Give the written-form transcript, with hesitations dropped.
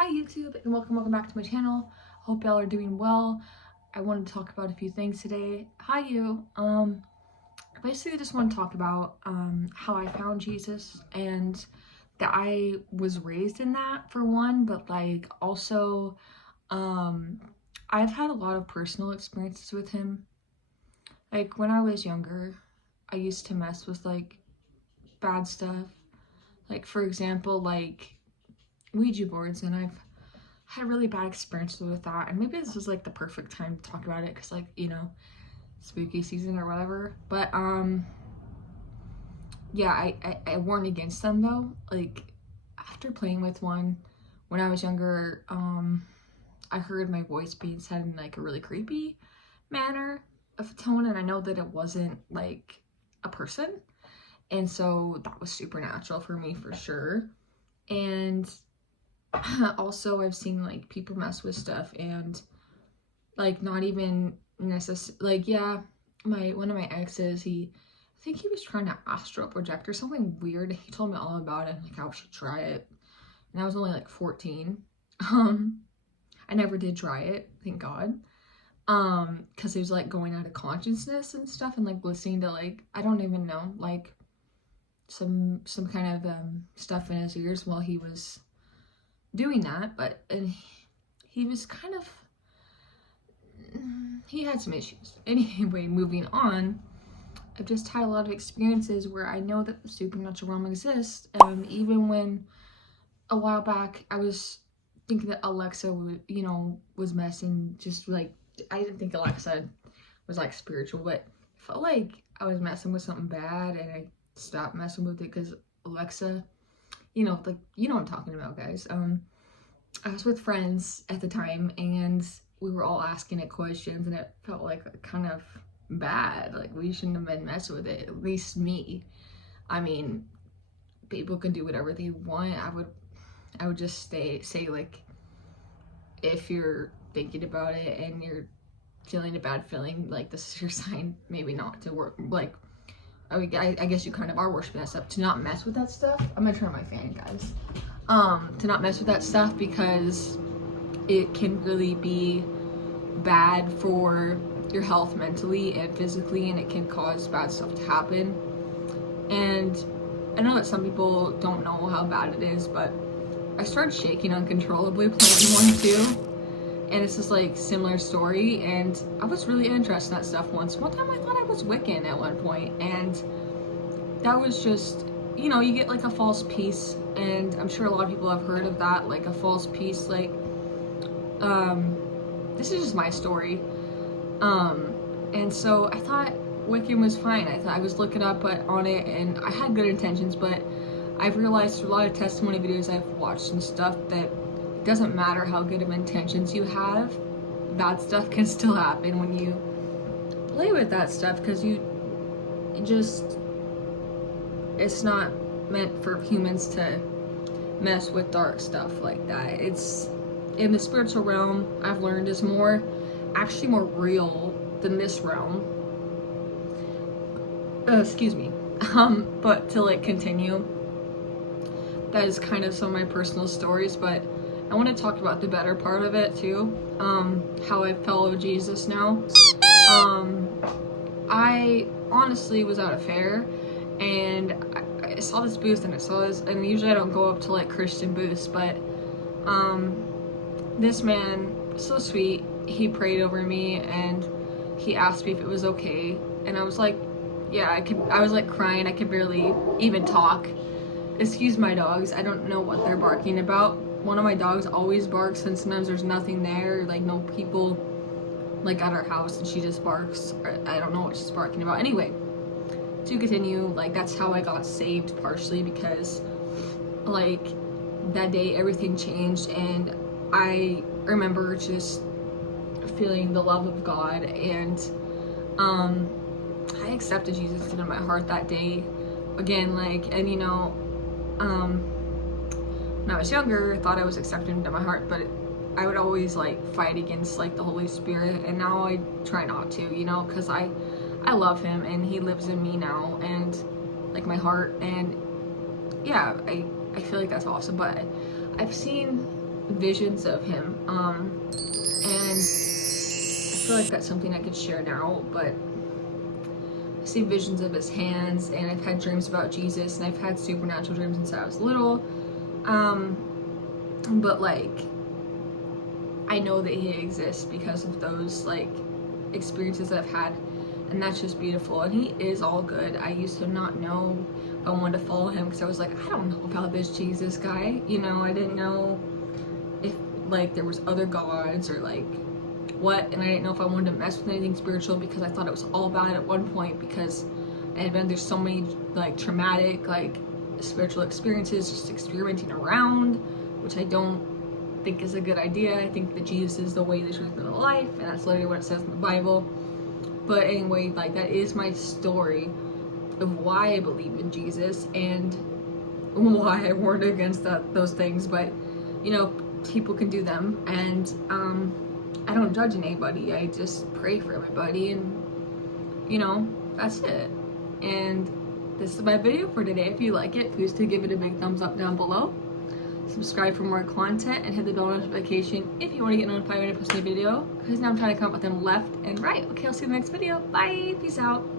Hi YouTube and welcome back to my channel. Hope y'all are doing well. I wanted to talk about a few things today. Hi you. Basically just want to talk about how I found Jesus and that I was raised in that for one, but like also I've had a lot of personal experiences with him. Like when I was younger, I used to mess with like bad stuff. Like for example, like Ouija boards, and I've had really bad experiences with that, and maybe this was like the perfect time to talk about it because like, you know, spooky season or whatever. But yeah, I warn against them though. Like after playing with one when I was younger, I heard my voice being said in like a really creepy manner of tone, and I know that it wasn't like a person, and so that was supernatural for me for sure. And also I've seen like people mess with stuff and like not even necessarily, like, yeah, one of my exes, I think he was trying to astral project or something weird. He told me all about it, like I should try it, and I was only like 14. I never did try it, thank God. Because he was like going out of consciousness and stuff, and like listening to like, I don't even know, like some kind of stuff in his ears while he was doing that. But and he was kind of, he had some issues. Anyway, moving on, I've just had a lot of experiences where I know that the supernatural realm exists. Even when a while back I was thinking that Alexa, you know, was messing, just like, I didn't think Alexa was like spiritual, but I felt like I was messing with something bad, and I stopped messing with it because Alexa, you know, like, you know what I'm talking about, guys. I was with friends at the time, and we were all asking it questions, and it felt like kind of bad. Like we shouldn't have been messing with it. At least me. I mean, people can do whatever they want. I would just say like, if you're thinking about it and you're feeling a bad feeling, like this is your sign, maybe not to work. Like I guess you kind of are worshiping that stuff. To not mess with that stuff. I'm gonna turn on my fan, guys. To not mess with that stuff because it can really be bad for your health mentally and physically, and it can cause bad stuff to happen. And I know that some people don't know how bad it is, but I started shaking uncontrollably playing one too, and it's just like similar story. And I was really interested in that stuff once. One time I thought I was Wiccan at one point, and that was just, you know, you get like a false peace, and I'm sure a lot of people have heard of that, like a false peace. Like this is just my story. And so I thought Wiccan was fine. I was looking up on it, and I had good intentions, but I've realized through a lot of testimony videos I've watched and stuff that it doesn't matter how good of intentions you have, bad stuff can still happen when you play with that stuff, because it's not meant for humans to mess with dark stuff like that. It's in the spiritual realm, I've learned, is actually more real than this realm. Excuse me. But to like continue, that is kind of some of my personal stories, but I want to talk about the better part of it too. How I follow Jesus now. I honestly was at a fair, and I saw this booth, and I saw this, and usually I don't go up to like Christian booths, but this man, so sweet, he prayed over me, and he asked me if it was okay, and I was like, yeah, I was like crying, I could barely even talk. Excuse my dogs, I don't know what they're barking about. One of my dogs always barks, and sometimes there's nothing there, like no people like at our house, and she just barks. I don't know what she's barking about. Anyway, to continue, like that's how I got saved, partially because like that day everything changed, and I remember just feeling the love of God, and I accepted Jesus into my heart that day again. Like, and you know, when I was younger, I thought I was accepted into my heart, but I would always like fight against like the Holy Spirit, and now I try not to, you know, because I love him, and he lives in me now, and like my heart, and yeah, I feel like that's awesome. But I've seen visions of him, and I feel like that's something I could share now, but I see visions of his hands, and I've had dreams about Jesus, and I've had supernatural dreams since I was little, but like, I know that he exists because of those like experiences I've had, and that's just beautiful. And he is all good. I used to not know if I wanted to follow him because I was like, I don't know about this Jesus guy, you know. I didn't know if like there was other gods or like what, and I didn't know if I wanted to mess with anything spiritual because I thought it was all bad at one point because I had been through so many like traumatic like spiritual experiences, just experimenting around, which I don't think is a good idea. I think that Jesus is the way, the truth, and the life, and that's literally what it says in the Bible. But anyway, like, that is my story of why I believe in Jesus and why I warned against those things. But you know, people can do them, and I don't judge anybody. I just pray for everybody, and you know, that's it. And this is my video for today. If you like it, please do give it a big thumbs up down below. Subscribe for more content and hit the bell notification if you want to get notified when I post a video, because now I'm trying to come up with them left and right. Okay, I'll see you in the next video. Bye. Peace out.